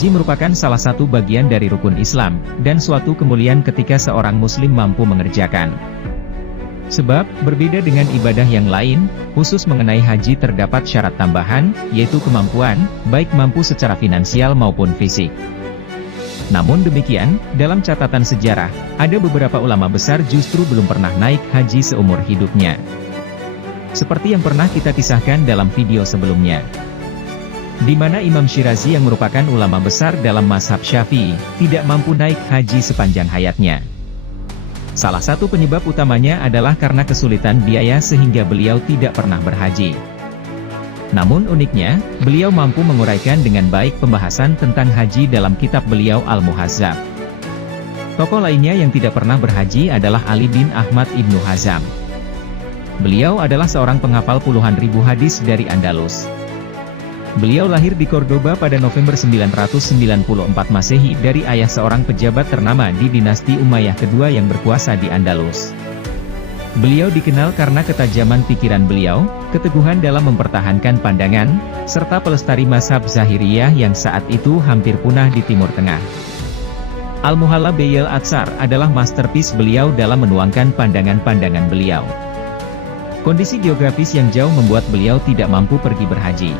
Haji merupakan salah satu bagian dari rukun Islam, dan suatu kemuliaan ketika seorang muslim mampu mengerjakan. Sebab, berbeda dengan ibadah yang lain, khusus mengenai haji terdapat syarat tambahan, yaitu kemampuan, baik mampu secara finansial maupun fisik. Namun demikian, dalam catatan sejarah, ada beberapa ulama besar justru belum pernah naik haji seumur hidupnya. Seperti yang pernah kita kisahkan dalam video sebelumnya, di mana Imam Syirazi yang merupakan ulama besar dalam mazhab Syafi'i, tidak mampu naik haji sepanjang hayatnya. Salah satu penyebab utamanya adalah karena kesulitan biaya sehingga beliau tidak pernah berhaji. Namun uniknya, beliau mampu menguraikan dengan baik pembahasan tentang haji dalam kitab beliau Al-Muhazzab. Tokoh lainnya yang tidak pernah berhaji adalah Ali bin Ahmad Ibnu Hazm. Beliau adalah seorang penghafal puluhan ribu hadis dari Andalus. Beliau lahir di Cordoba pada November 994 Masehi dari ayah seorang pejabat ternama di dinasti Umayyah kedua yang berkuasa di Andalus. Beliau dikenal karena ketajaman pikiran beliau, keteguhan dalam mempertahankan pandangan, serta pelestari mazhab Zahiriyah yang saat itu hampir punah di Timur Tengah. Al-Muhalla Beyil Atsar adalah masterpiece beliau dalam menuangkan pandangan-pandangan beliau. Kondisi geografis yang jauh membuat beliau tidak mampu pergi berhaji.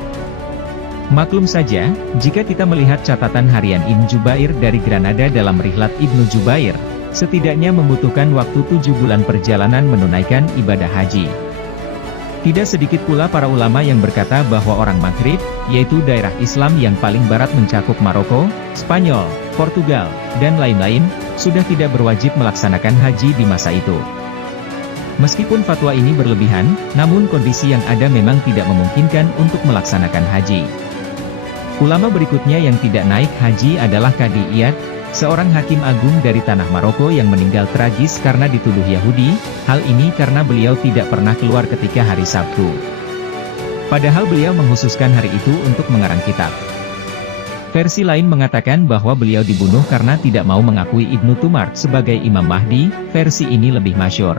Maklum saja, jika kita melihat catatan harian Ibn Jubair dari Granada dalam Rihlat Ibnu Jubair, setidaknya membutuhkan waktu 7 bulan perjalanan menunaikan ibadah haji. Tidak sedikit pula para ulama yang berkata bahwa orang Maghrib, yaitu daerah Islam yang paling barat mencakup Maroko, Spanyol, Portugal, dan lain-lain, sudah tidak berwajib melaksanakan haji di masa itu. Meskipun fatwa ini berlebihan, namun kondisi yang ada memang tidak memungkinkan untuk melaksanakan haji. Ulama berikutnya yang tidak naik haji adalah Qadhi Iyad, seorang hakim agung dari tanah Maroko yang meninggal tragis karena dituduh Yahudi, hal ini karena beliau tidak pernah keluar ketika hari Sabtu. Padahal beliau menghususkan hari itu untuk mengarang kitab. Versi lain mengatakan bahwa beliau dibunuh karena tidak mau mengakui Ibnu Tumar sebagai Imam Mahdi, versi ini lebih masyhur.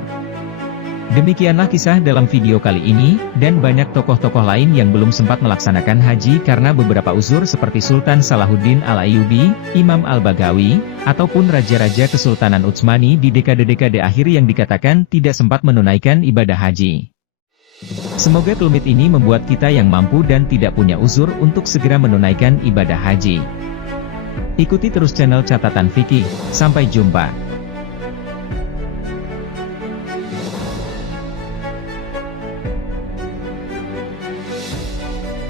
Demikianlah kisah dalam video kali ini, dan banyak tokoh-tokoh lain yang belum sempat melaksanakan haji karena beberapa uzur seperti Sultan Salahuddin Al-Ayyubi, Imam Al-Bagawi, ataupun Raja-Raja Kesultanan Utsmani di dekade-dekade akhir yang dikatakan tidak sempat menunaikan ibadah haji. Semoga kelumit ini membuat kita yang mampu dan tidak punya uzur untuk segera menunaikan ibadah haji. Ikuti terus channel Catatan Fikih, sampai jumpa.